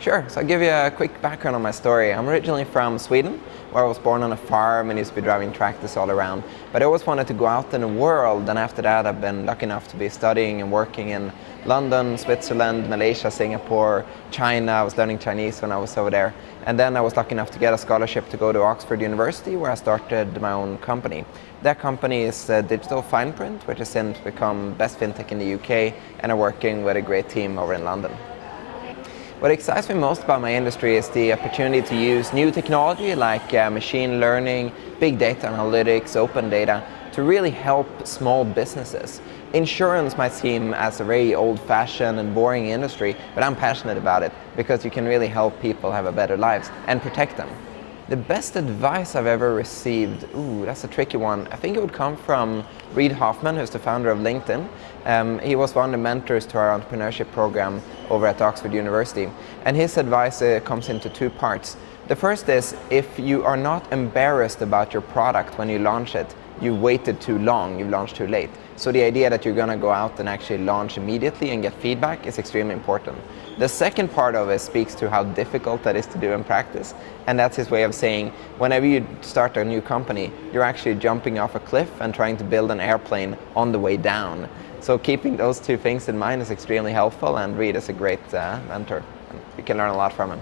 Sure, so I'll give you a quick background on my story. I'm originally from Sweden, where I was born on a farm and used to be driving tractors all around. But I always wanted to go out in the world, and after that I've been lucky enough to be studying and working in London, Switzerland, Malaysia, Singapore, China. I was learning Chinese when I was over there. And then I was lucky enough to get a scholarship to go to Oxford University, where I started my own company. That company is Digital Fineprint, which has since become best fintech in the UK, and I'm working with a great team over in London. What excites me most about my industry is the opportunity to use new technology like machine learning, big data analytics, open data to really help small businesses. Insurance might seem as a very old-fashioned and boring industry, but I'm passionate about it because you can really help people have a better lives and protect them. The best advice I've ever received, that's a tricky one. I think it would come from Reid Hoffman, who's the founder of LinkedIn. He was one of the mentors to our entrepreneurship program over at Oxford University. And his advice comes into two parts. The first is, if you are not embarrassed about your product when you launch it, you waited too long, you launched too late. So the idea that you're going to go out and actually launch immediately and get feedback is extremely important. The second part of it speaks to how difficult that is to do in practice, and that's his way of saying, whenever you start a new company, you're actually jumping off a cliff and trying to build an airplane on the way down. So keeping those two things in mind is extremely helpful, and Reid is a great mentor. You can learn a lot from him.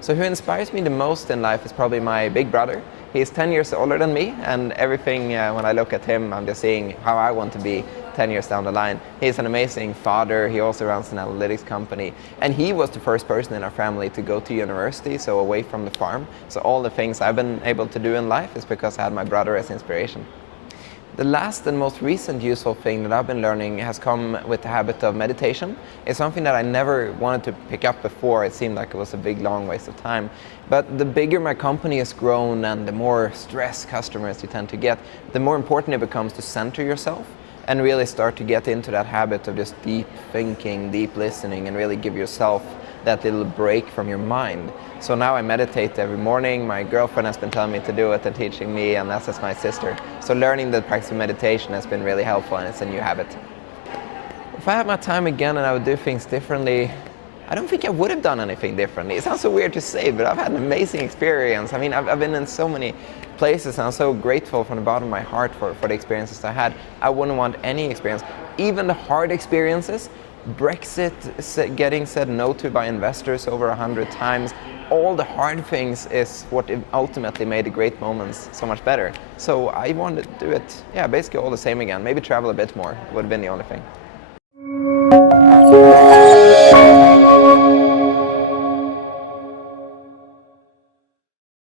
So who inspires me the most in life is probably my big brother. He's 10 years older than me, and everything, when I look at him, I'm just seeing how I want to be 10 years down the line. He's an amazing father. He also runs an analytics company, and he was the first person in our family to go to university, so away from the farm. So all the things I've been able to do in life is because I had my brother as inspiration. The last and most recent useful thing that I've been learning has come with the habit of meditation. It's something that I never wanted to pick up before. It seemed like it was a big, long waste of time. But the bigger my company has grown and the more stressed customers you tend to get, the more important it becomes to center yourself and really start to get into that habit of just deep thinking, deep listening, and really give yourself that little break from your mind. So now I meditate every morning. My girlfriend has been telling me to do it and teaching me, and that's just my sister. So learning the practice of meditation has been really helpful, and it's a new habit. If I had my time again and I would do things differently, I don't think I would have done anything differently. It sounds so weird to say, but I've had an amazing experience. I mean, I've been in so many places, and I'm so grateful from the bottom of my heart for the experiences I had. I wouldn't want any experience, even the hard experiences. Brexit, getting said no to by investors over 100 times, all the hard things is what ultimately made the great moments so much better. So I wanted to do it, basically all the same again. Maybe travel a bit more would have been the only thing.